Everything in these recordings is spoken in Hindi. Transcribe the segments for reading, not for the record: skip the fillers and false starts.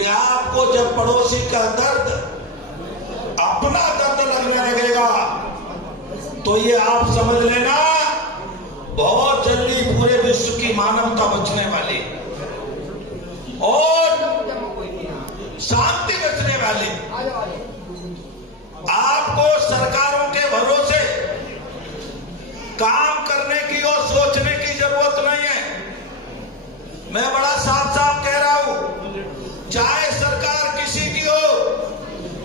कि आपको जब पड़ोसी का दर्द अपना दर्द लगने लगेगा तो ये आप समझ लेना बहुत जल्दी पूरे विश्व की मानवता बचने वाली और शांति बचने वाली। आपको सरकारों के भरोसे काम करने की और सोचने की जरूरत नहीं है। मैं बड़ा साफ साफ कह रहा हूं, चाहे सरकार किसी की हो,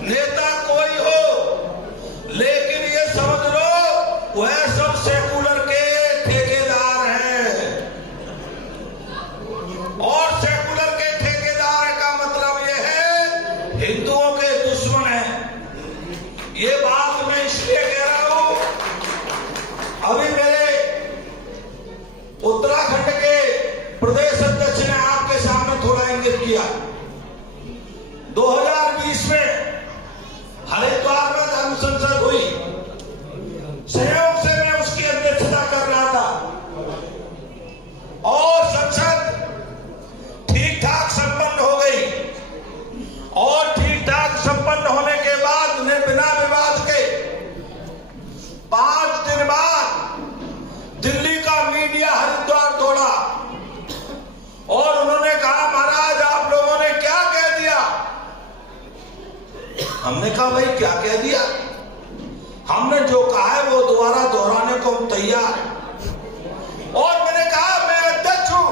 नेता कोई हो, लेकिन ये समझ लो वह सब सेकुलर के ठेकेदार हैं। और सेकुलर के ठेकेदार का मतलब ये है हिंदुओं के दुश्मन हैं। ये बात मैं इसलिए कह रहा हूं, अभी मेरे उत्तराखंड के प्रदेश अध्यक्ष ने आपके सामने थोड़ा इंगित किया। 2020 में हरिद्वार में धर्म संसद हुई, संयोग से मैं उसकी अध्यक्षता कर रहा था और संसद ठीक ठाक संपन्न हो गई और ठीक ठाक संपन्न होने के बाद बिना विवाद के 5 दिन बाद दिल्ली का मीडिया हरिद्वार दौड़ा और उन्होंने कहा महाराज आप लोगों ने क्या कह दिया। हमने कहा भाई क्या कह दिया, हमने जो कहा है वो दोबारा दोहराने को हम तैयार हैं। और मैंने कहा मैं अध्यक्ष हूं,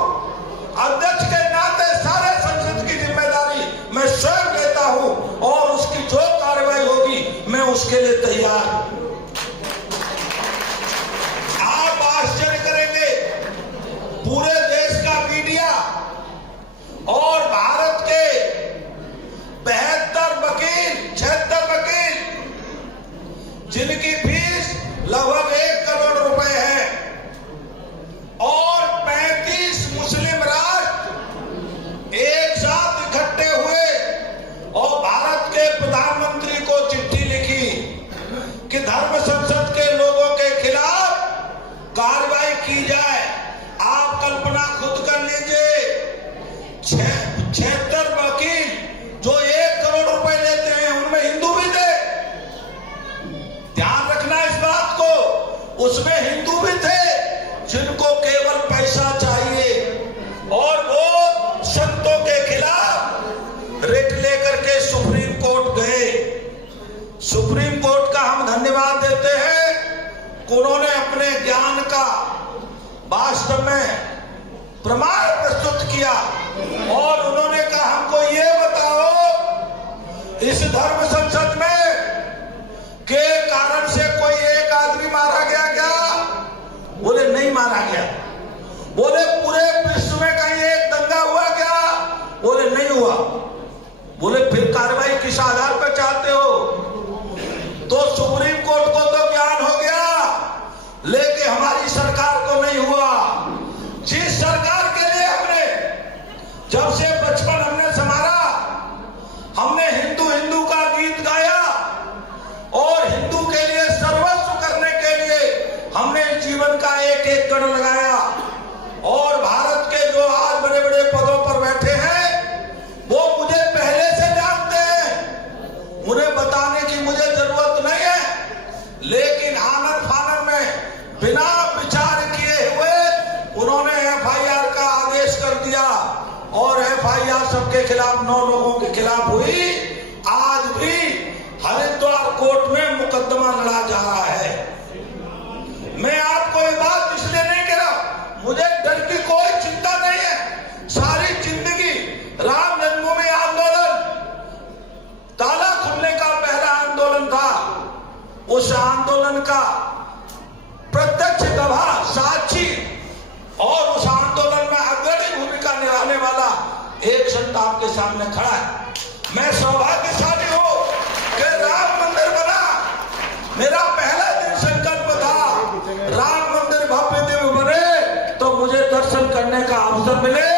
अध्यक्ष के नाते सारे संसद की जिम्मेदारी मैं स्वयं लेता हूं और उसकी जो कार्रवाई होगी मैं उसके लिए तैयार हूं। आप आश्चर्य करेंगे, पूरे देश का मीडिया और भारत के 76 वकील जिनकी फीस लगभग 1 करोड़ रुपए है और 35 मुस्लिम राष्ट्र एक साथ इकट्ठे हुए और भारत के प्रधानमंत्री को चिट्ठी लिखी कि धर्म संसद के लोगों के खिलाफ कार्रवाई की जाए। आप कल्पना खुद कर लीजिए, 76 वकील जो 1 करोड़ रुपए लेते हैं उनमें हिंदू भी थे। ध्यान रखना इस बात को, उसमें हिंदू भी थे जिनको केवल पैसा चाहिए और वो संतों के खिलाफ रिट लेकर के सुप्रीम कोर्ट गए। सुप्रीम कोर्ट का हम धन्यवाद देते हैं, उन्होंने अपने ज्ञान का वास्तव में प्रमाण प्रस्तुत किया और उन्होंने कहा हमको ये बताओ इस धर्म संसद में के कारण से कोई एक आदमी मारा गया क्या? बोले नहीं मारा गया। बोले पूरे विश्व में कहीं एक दंगा हुआ क्या? बोले नहीं हुआ। बोले फिर कार्रवाई किस आधार पर चाहते हो? तो सुप्रीम कोर्ट को तो ज्ञान हो गया लेकिन हमारी सरकार को नहीं हुआ। जिस सरकार के लिए हमने जब से बचपन हमने संभाला, हमने हिंदू हिंदू का गीत गाया और हिंदू के लिए सर्वस्व करने के लिए हमने जीवन का एक एक कण लगाया और भारत के जो आज बड़े बड़े पदों पर बैठे हैं वो मुझे पहले से जानते हैं, उन्हें बताने की मुझे जरूरत नहीं है। लेकिन आनन फानन में बिना विचार किए हुए उन्होंने एफआईआर का आदेश कर दिया और एफआईआर सबके खिलाफ 9 लोगों के खिलाफ हुई। आज भी हरिद्वार कोर्ट में मुकदमा लड़ा जा रहा है। मैं आपको ये बात इसलिए नहीं कह रहा, मुझे डर की कोई चिंता नहीं है। सारी जिंदगी राम जन्मभूमि आंदोलन ताला खुलने का पहला आंदोलन था, उस आंदोलन का प्रत्यक्ष गवाह साक्षी और उस आंदोलन में अग्रणी भूमिका निभाने वाला एक संत आपके सामने खड़ा है। मैं सौभाग्यशाली हूं कि राम मंदिर बना। मेरा पहला दिन संकल्प था राम मंदिर भव्य दिव्य बने तो मुझे दर्शन करने का अवसर मिले।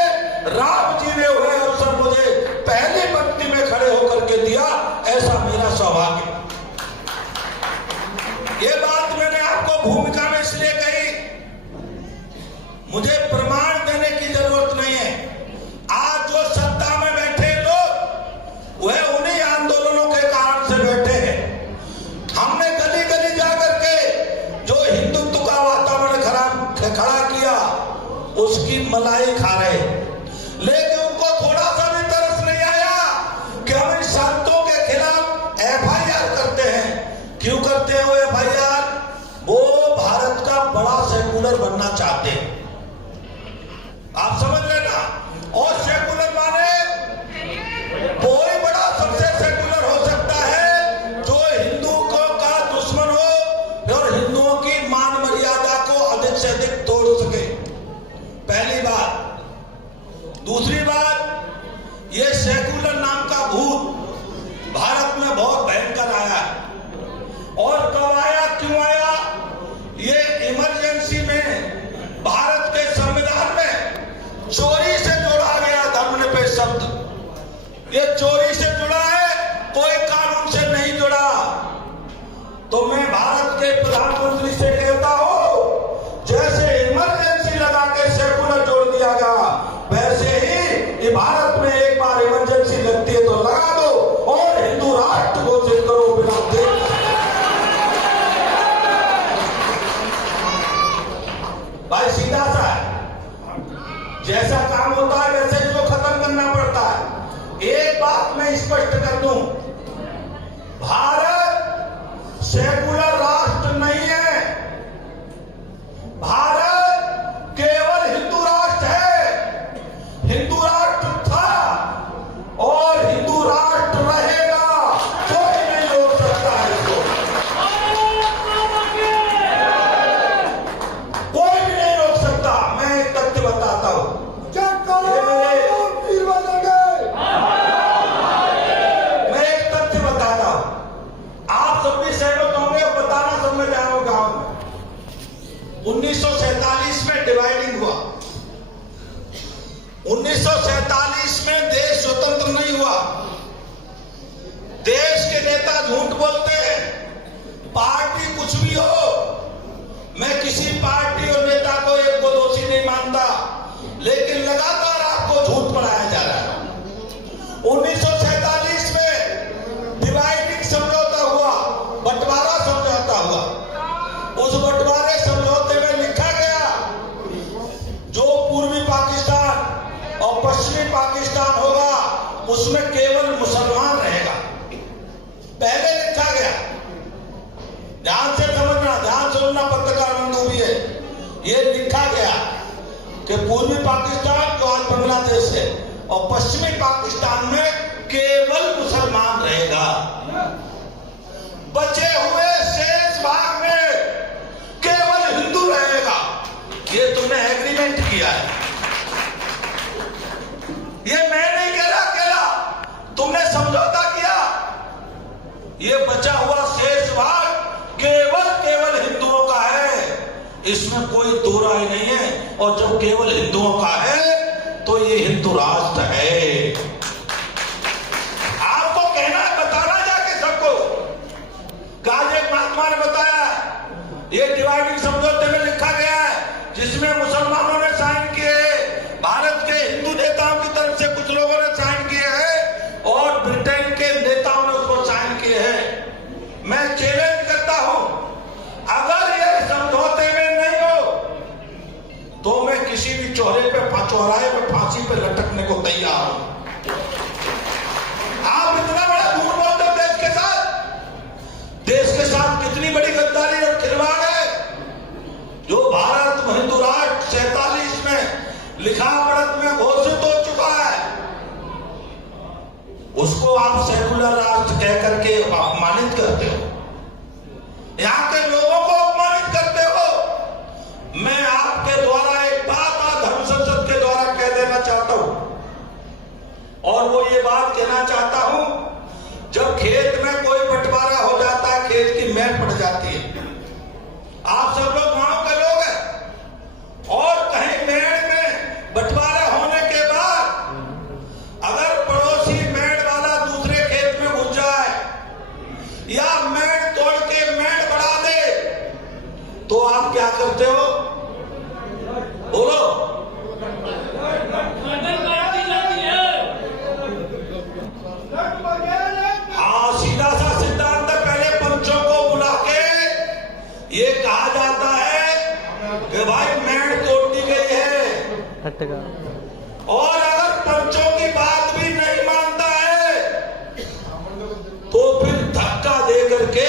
राम जी ने हुए अवसर मुझे पहली पंक्ति में खड़े होकर के दिया, ऐसा मेरा सौभाग्य। ये बात मैंने आपको भूमिका में इसलिए कही, मुझे प्रमाण देने की जरूरत नहीं है। आज जो सत्ता में बैठे लोग चाहते हैं। आप समझ लेना। और सेकुलर माने कोई बड़ा सबसे सेकुलर हो सकता है जो हिंदुओं का दुश्मन हो और हिंदुओं की मान मर्यादा को अधिक से अधिक तोड़ सके, पहली बात। दूसरी बात, ये सेकुलर नाम का भूत भारत में बहुत भयंकर आया और कब आया, क्यों आया? ये इमरजेंसी में भारत के संविधान में चोरी से जोड़ा गया धर्मनिरपेक्ष शब्द। ये चोरी से जुड़ा है, कोई कानून से नहीं जुड़ा। तो मैं भारत के प्रधानमंत्री से कहता हूं, जैसे इमरजेंसी लगा के सेकुलर जोड़ दिया गया, वैसे ही भारत में एक बार इमरजेंसी लगती है तो लगा दो और हिंदू राष्ट्र घोषित करो बिना देख। भाई सीधा सा है, जैसा काम होता है वैसे इसको खत्म करना पड़ता है। एक बात मैं स्पष्ट कर दूं, भारत सेकुलर राष्ट्र नहीं है, भारत केवल हिंदू राष्ट्र है। हिंदू राष्ट्र था और हिंदू राष्ट्र रहेगा, कोई नहीं रोक सकता है इसको, कोई भी नहीं रोक सकता। मैं एक तथ्य बताता हूं, मैं एक तथ्य बताता हूं, आप सब भी सहमत होंगे और बताना सब में जाओ। गांव में 1947 में डिवाइडिंग हुआ, 1947 में देश स्वतंत्र नहीं हुआ। देश के नेता झूठ बोलते हैं, पार्टी कुछ भी हो, मैं किसी पार्टी और नेता को एक को दोषी नहीं मानता, लेकिन लगातार आपको झूठ पढ़ाया जा रहा है। 1947 में डिवाइडिंग समझौता हुआ, बंटवारा समझौता हुआ। उस बंटवारे समझौते में लिखा गया जो पूर्वी पाकिस्तान और पश्चिमी पाकिस्तान होगा उसमें केवल मुसलमान रहेगा, पहले लिखा गया। ध्यान से समझना, ध्यान सुनना पत्रकार बंधु भी है, ये लिखा गया कि पूर्वी पाकिस्तान जो आज बांग्लादेश है और पश्चिमी पाकिस्तान में केवल मुसलमान रहेगा, बचे हुए शेष भाग में केवल हिंदू रहेगा। ये तुमने एग्रीमेंट किया है, ये मैं नहीं कह रहा अकेला, तुमने समझौता किया। ये बचा हुआ शेष भाग केवल हिंदुओं का है, इसमें कोई दो राय नहीं है। और जब केवल हिंदुओं का है तो ये हिंदू राष्ट्र है। आपको कहना है, बताना जाके सबको। काजे महात्मा ने बताया, ये डिवाइडिंग समझौते में लिखा गया है जिसमें मुसलमानों ने साइन किए, भारत के हिंदू नेताओं की तरफ से कुछ लोगों ने साइन किए हैं और ब्रिटेन के नेताओं ने उसको साइन किए हैं। मैं चैलेंज करता हूं, अगर ये समझौते में नहीं हो तो मैं किसी भी चौराहे पे फांसी पे लटकने को तैयार हूं। आप इतना बड़ा झूठ बोलते हो देश के साथ कितनी बड़ी गद्दारी और खिलवाड़ है। जो भारत हिंदू राष्ट्र 47 में लिखा पढ़त में घोषित हो चुका है, उसको आप सेकुलर राष्ट्र कह करके अपमानित करते हो, यहां के लोगों को अपमानित करते हो। मैं आपके द्वारा एक बात धर्म संसद के द्वारा कह देना चाहता हूं और वो ये बात कहना चाहता हूं, जब खेत में कोई बंटवारा हो जाता है, खेत की मैल पड़ जाती है। आप सब लोग गांव के लोग हैं और कहीं मेड़ में बंटवारा होने के बाद अगर पड़ोसी मेड़ वाला दूसरे खेत में घुस जाए या मेड़ तोड़ के मेड़ बढ़ा दे तो आप क्या करते हो? बोलो। हाँ, सीधा सा सिद्धांत है। पहले पंचों को बुला के ये कहा जाता है कि भाई मेड़ तोड़ दी गई है, और अगर पंचों की बात भी नहीं मानता है तो फिर धक्का दे करके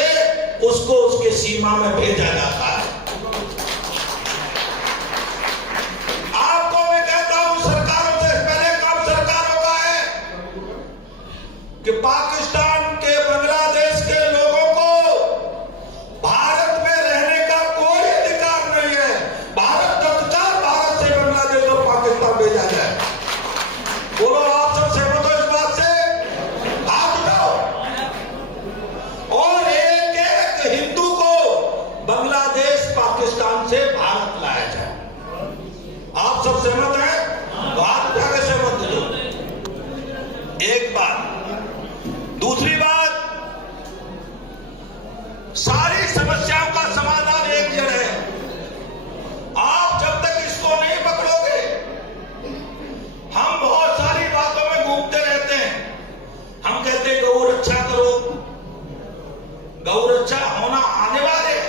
उसको उसके सीमा में भेजा जाता है। कि पाकिस्तान के बांग्लादेश के लोगों को भारत में रहने का कोई अधिकार नहीं है। भारत तत्काल भारत से बांग्लादेश और पाकिस्तान भेजा जाए। बोलो, आप सब सहमत हो इस बात से? हाथ उठाओ। और एक एक हिंदू को बांग्लादेश पाकिस्तान से भारत लाया जाए। आप सब सहमत हैं? बात जाकर सहमत हो। एक बात। दूसरी बात, सारी समस्याओं का समाधान एक जड़ है। आप जब तक इसको नहीं पकड़ोगे, हम बहुत सारी बातों में घूमते रहते हैं। हम कहते हैं गौ रक्षा करो, गौ रक्षा होना अनिवार्य है।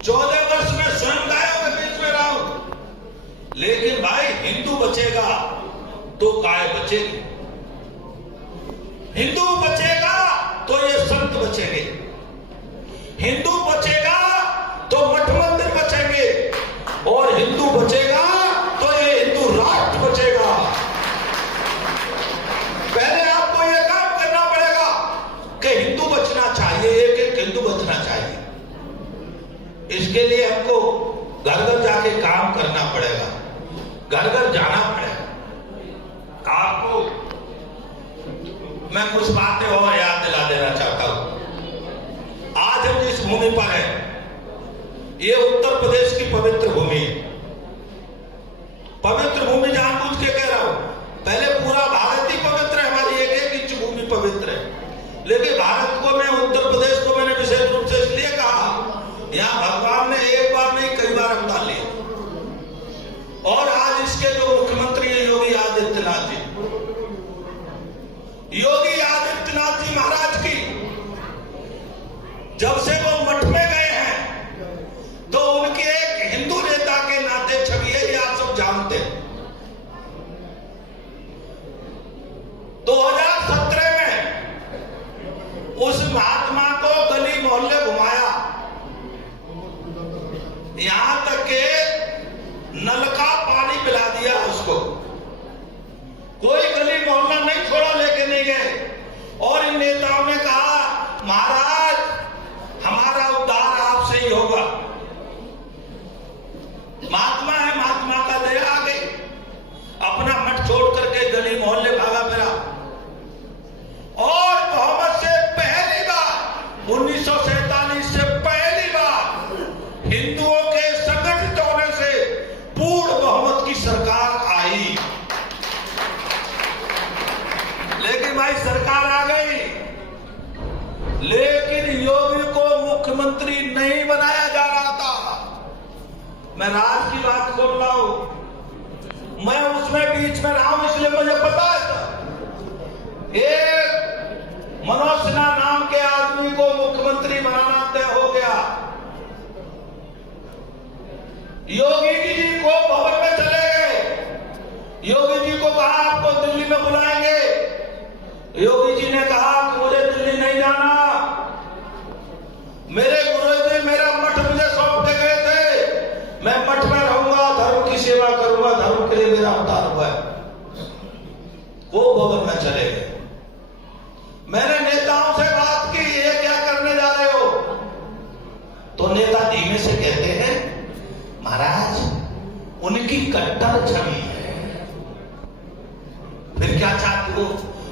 14 वर्ष में स्वयं गायों के बीच में रहा हूं, लेकिन भाई हिंदू बचेगा तो गाय बचेगी, हिंदू बचेगा तो ये संत बचेंगे, हिंदू बचेगा तो मठ मंदिर बचेंगे, और हिंदू बचेगा तो ये हिंदू राष्ट्र बचेगा। पहले आपको ये काम करना पड़ेगा कि हिंदू बचना चाहिए, एक एक हिंदू बचना चाहिए। इसके लिए हमको घर घर जाके काम करना पड़ेगा, घर घर जाना पड़ेगा। आपको मैं कुछ बातें और याद दिला देना चाहता हूं। आज हम जिस भूमि पर हैं, ये उत्तर प्रदेश की पवित्र भूमि है। पवित्र भूमि जानबूझ के कह रहा हूं। पहले पूरा भारत ही पवित्र है, हमारी एक एक इंच भूमि पवित्र है। लेकिन भारत को, मैं उत्तर प्रदेश को मैंने विशेष रूप से इसलिए कहा, यहां भगवान ने एक बार नहीं कई बार अवतार लिए। और आज इसके जो मुख्यमंत्री है योगी आदित्यनाथ जी, योगी आदित्यनाथ जी महाराज की जब से वो मठ में गए हैं, तो उनके एक हिंदू नेता के नाते छवि है, ये आप सब जानते हैं। 2017 में उस महात्मा को गली मोहल्ले घुमाया, यहां तक के नल का पानी पिला दिया उसको। कोई गली मोहल्ला नहीं छोड़ा, लेके नहीं गए। और इन नेताओं ने कहा, महाराज हमारा उद्धार आपसे ही होगा। महात्मा है, महात्मा का दया आ गई, अपना मठ छोड़ करके गली मोहल्ले भागा फिरा। और मोहम्मद से पहली बार 1947 से पहली बार हिंदुओं के संगठित होने से पूर्ण बहुमत की सरकार आई। लेकिन भाई सरकार आ गई, लेकिन योगी को मुख्यमंत्री नहीं बनाया जा रहा था। मैं राज की बात खोल रहा हूं, मैं उसमें बीच में रहा हूं, इसलिए मुझे पता है। एक मनोज सिन्हा नाम के आदमी को मुख्यमंत्री बनाना तय हो गया। योगी जी को भवन में चले गए। योगी जी को कहा आपको दिल्ली में बुलाएंगे। योगी जी ने कहा कि मुझे दिल्ली नहीं जाना, मेरे गुरुजी मेरा मठ मुझे सौंप के गए थे, मैं मठ में रहूंगा, धर्म की सेवा करूंगा, धर्म के लिए मेरा अवतार हुआ है। वो भवन में चले गए। मैंने नेताओं से बात की, ये क्या करने जा रहे हो? तो नेता धीमे से कहते हैं, महाराज उनकी कट्टर छवि है। फिर क्या चाहते हो?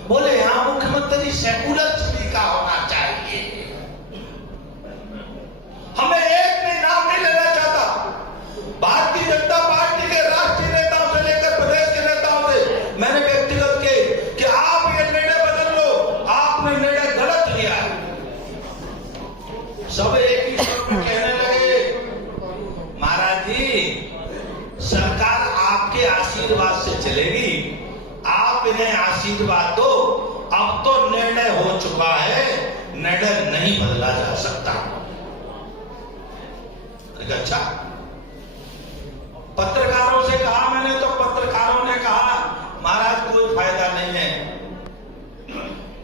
बोले यहां मुख्यमंत्री सेकुलर छवि का होना चाहिए। हमें एक ने नाम नहीं लेना चाहता। भारतीय जनता पार्टी के राष्ट्रीय नेताओं से लेकर प्रदेश के नेताओं से मैंने व्यक्तिगत के कि आप ये निर्णय बदल लो, आपने निर्णय गलत लिया है। सब एक ही स्वर में कहने लगे, महाराज जी सरकार आपके आशीर्वाद से चलेगी, आप इन्हें आशीर्वाद दो। अब तो निर्णय हो चुका है, निर्णय नहीं बदला जा सकता। अच्छा, पत्रकारों से कहा मैंने, तो पत्रकारों ने कहा महाराज कोई फायदा नहीं है।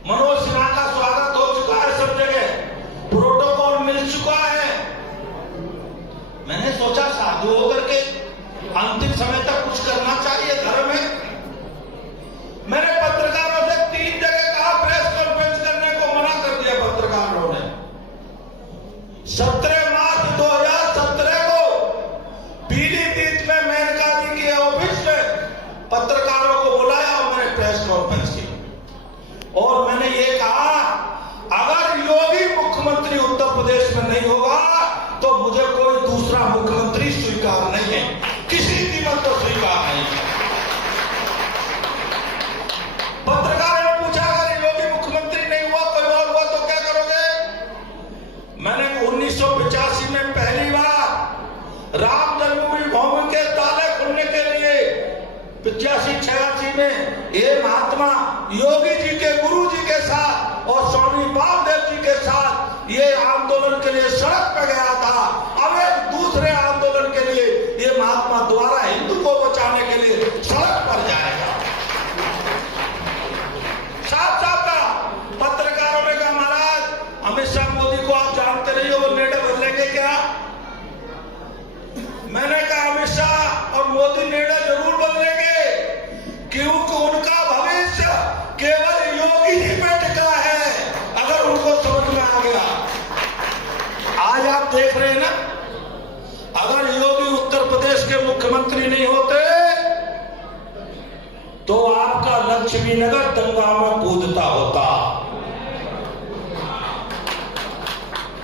मनोज सिन्हा का स्वागत हो चुका है सब जगह, प्रोटोकॉल मिल चुका है। मैंने सोचा साधु होकर के अंतिम समय तक कुछ करना चाहिए धर्म में। मैंने पत्रकारों से 3 जगह कहा, योगी जी के गुरु जी के साथ और स्वामी वामदेव जी के साथ ये आंदोलन के लिए सड़क पर गया था। अब एक दूसरे आंदोलन के लिए ये महात्मा द्वारा हिंदू को बचाने के लिए सड़क पर जाएगा। साफ साफ का पत्रकारों ने कहा, महाराज अमित शाह मोदी को आप जानते नहीं हो, वो निर्णय बदलेंगे क्या? मैंने कहा अमित शाह और मोदी निर्णय जरूर बदलेंगे, क्योंकि उनका भविष्य केवल योगी जी पे टिका है, अगर उनको समझ में आ गया। आज आप देख रहे हैं ना, अगर योगी उत्तर प्रदेश के मुख्यमंत्री नहीं होते तो आपका लक्ष्मी नगर दंगा में कूदता होता।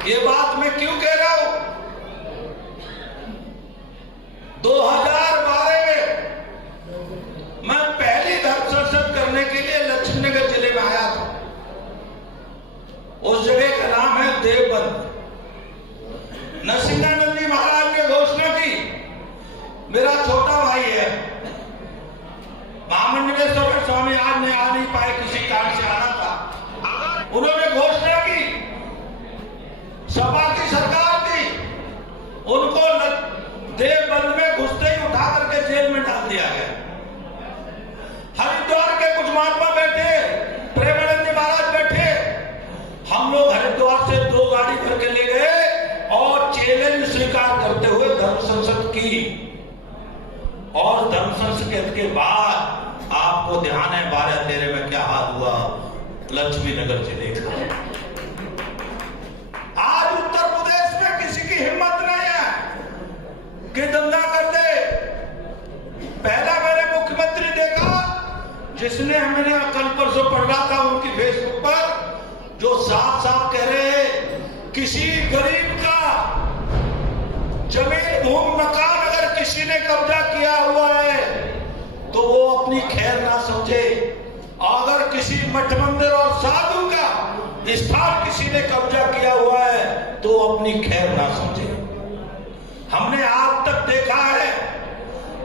ये बात मैं क्यों कह रहा हूं? 2012 में मैं पहली धर्म संसद करने के लिए लक्ष्मीनगर जिले में आया था। उस जगह का नाम है देवबंद। नरसिंहानंद जी महाराज ने घोषणा की, मेरा छोटा भाई है महामंडलेश्वर स्वामी, आज ने आ नहीं पाए, किसी कारण से आना था। उन्होंने घोषणा की, सपा की सरकार थी, उनको देवबंद में घुसते ही उठा करके जेल में डाल दिया गया। हरिद्वार के कुछ महात्मा बैठे, प्रेमानंद जी महाराज बैठे, हम लोग हरिद्वार से 2 गाड़ी करके ले गए और चैलेंज स्वीकार करते हुए धर्म संसद की। और धर्म संसद के बाद आपको ध्यान है 12-13 में क्या हाल हुआ लक्ष्मीनगर जिले का। आज उत्तर प्रदेश में किसी की हिम्मत नहीं है कि दंगा कर दे। पहला मैंने मुख्यमंत्री देखा जिसने, मैंने कल परसों पढ़ रहा था उनकी फेसबुक पर, जो साफ साफ कह रहे हैं किसी गरीब का जमीन भूमि मकान अगर किसी ने कब्जा किया हुआ है तो वो अपनी खैर ना समझे। अगर किसी मठ मंदिर और साधु का स्थान किसी ने कब्जा किया हुआ है तो अपनी खैर ना समझे। हमने आज तक देखा है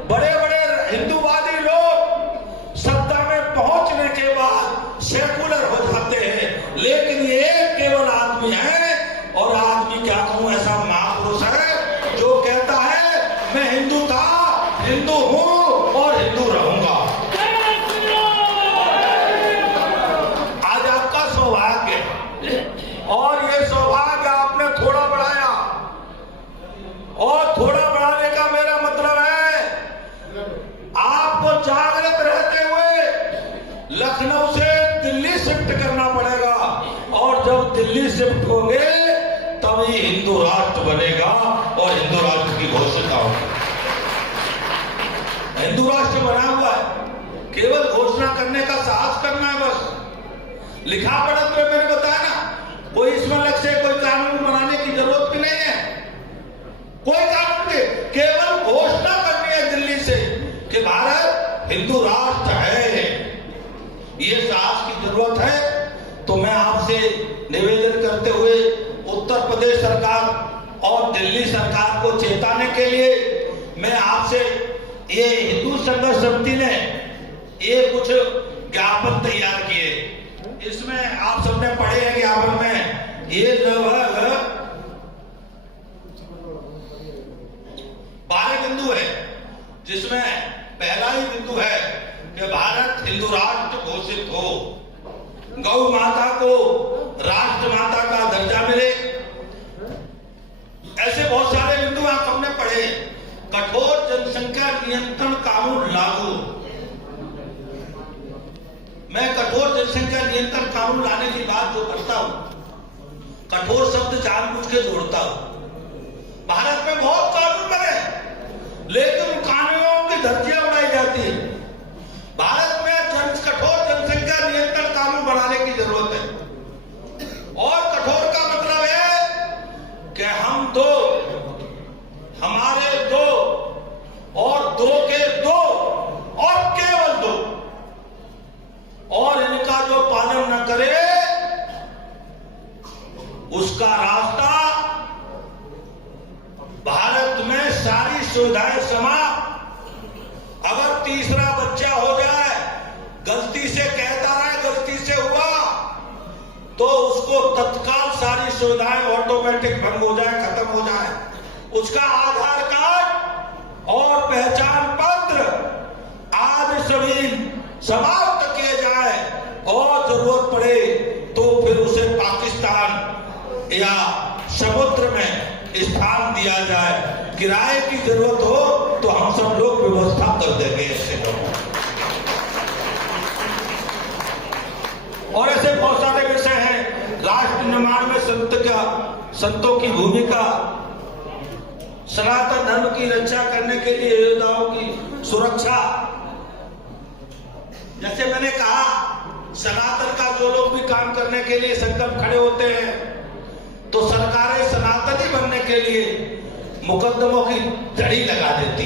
बड़े बड़े हिंदूवादी लोग सत्ता में पहुंचने के बाद सेकुलर हो जाते हैं, लेकिन ये केवल आदमी है, और आदमी क्या कहूं, ऐसा महापुरुष है जो कहता है मैं हिंदू था, हिंदू हूं और हिंदू रहूंगा। आज आपका सौभाग्य, और ये सौभाग्य आपने थोड़ा बढ़ाया, और थोड़ा बढ़ाने का मेरा मतलब है आपको जागृत रहते हुए लखनऊ से दिल्ली शिफ्ट करना पड़ेगा, और जब दिल्ली शिफ्ट होंगे तभी हिंदू राष्ट्र बनेगा और हिंदू राष्ट्र की घोषणा होगी। हिंदू राष्ट्र बना हुआ है, केवल घोषणा करने का साहस करना है बस। लिखा पढ़ा तो मैंने बताया ना, कोई इसमें लक्ष्य, कोई कानून बनाने की जरूरत भी नहीं है, कोई कानून नहीं, केवल घोषणा करनी है दिल्ली से कि भारत हिंदू राष्ट्र है। ये साहस की जरूरत है। तो मैं आपसे निवेदन करते हुए उत्तर प्रदेश सरकार और दिल्ली सरकार को चेताने के लिए मैं आपसे, ये हिंदू संघर्ष समिति ने ये कुछ ज्ञापन तैयार किए, इसमें आप सबने पढ़े हैं ज्ञापन में, ये लगभग 12 बिंदु है, जिसमें पहला ही बिंदु है कि भारत हिंदू राष्ट्र घोषित हो, गौ माता को राष्ट्र माता का दर्जा मिले। ऐसे बहुत सारे बिंदु आप सबने पढ़े। कठोर जनसंख्या नियंत्रण कानून लागू। मैं कठोर जनसंख्या नियंत्रण कानून लाने की बात जो करता हूं, कठोर शब्द जानबूझ के जोड़ता हूं। भारत में बहुत कानून बने, लेकिन कानूनों की धज्जियां उड़ाई जाती है। भारत में कठोर जनसंख्या नियंत्रण कानून बनाने की जरूरत है। और कठोर का मतलब है कि हम दो, हमारे दो, और दो के दो, और केवल दो, और इनका जो पालन न करे उसका रास्ता भारत में सारी सुविधाएं समाप्त। अगर तीसरा बच्चा हो जाए, गलती से कहता रहे तो उसको तत्काल सारी सुविधाएं ऑटोमेटिक बंद हो जाए, खत्म हो जाए। उसका आधार कार्ड और पहचान पत्र आदि सभी समाप्त किए जाए और जरूरत पड़े तो फिर उसे पाकिस्तान या समुद्र में स्थान दिया जाए। किराए की जरूरत हो तो हम सब लोग व्यवस्था कर देंगे ऐसे लोगों। और ऐसे बहुत सारे विषय हैं। राष्ट्र निर्माण में संतों की भूमिका, सनातन धर्म की रक्षा करने के लिए योद्धाओं की सुरक्षा। जैसे मैंने कहा, सनातन का जो लोग भी काम करने के लिए संकल्प खड़े होते हैं तो सरकारें सनातनी बनने के लिए मुकदमों की धड़ी लगा देती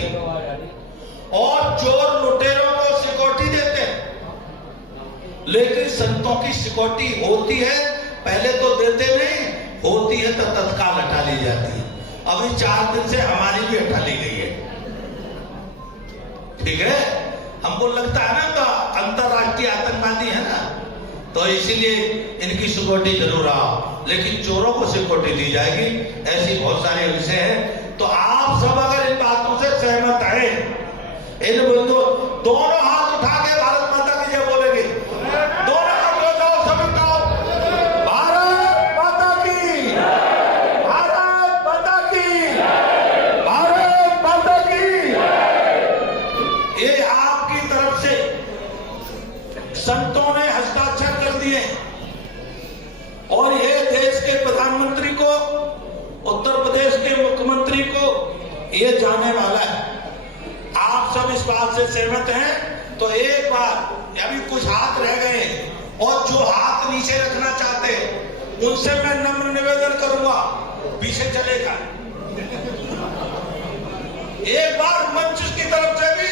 और चोर लुटेरों को सिक्योरिटी देते हैं। लेकिन संतों की सिक्योरिटी होती है, पहले तो देते नहीं, होती है तो तत्काल हटा ली जाती है। अभी 4 दिन से हमारी भी हटा ली गई है। ठीक है, हमको लगता है ना तो अंतरराष्ट्रीय आतंकवादी है ना, तो इसीलिए इनकी सिक्योरिटी जरूर आओ, लेकिन चोरों को सिक्योरिटी दी जाएगी। ऐसी बहुत सारे विषय हैं। तो आप सब अगर इन बातों से सहमत हैं, इन बिंदु दोनों हाथ उठा के भारत माता की जय बोलेंगे। दोनों हाथ हो जाओ, सभी जाओ। भारत माता की, भारत माता की, भारत माता की। ये आपकी तरफ से संतों ने हस्ताक्षर कर दिए और ये देश के प्रधानमंत्री को, उत्तर प्रदेश के मुख्यमंत्री को ये जाने वाला है। आप सब इस बात से सहमत हैं तो एक बार, अभी कुछ हाथ रह गए और जो हाथ नीचे रखना चाहते हैं उनसे मैं नम्र निवेदन करूंगा, पीछे चलेगा। एक बार मंच की तरफ से भी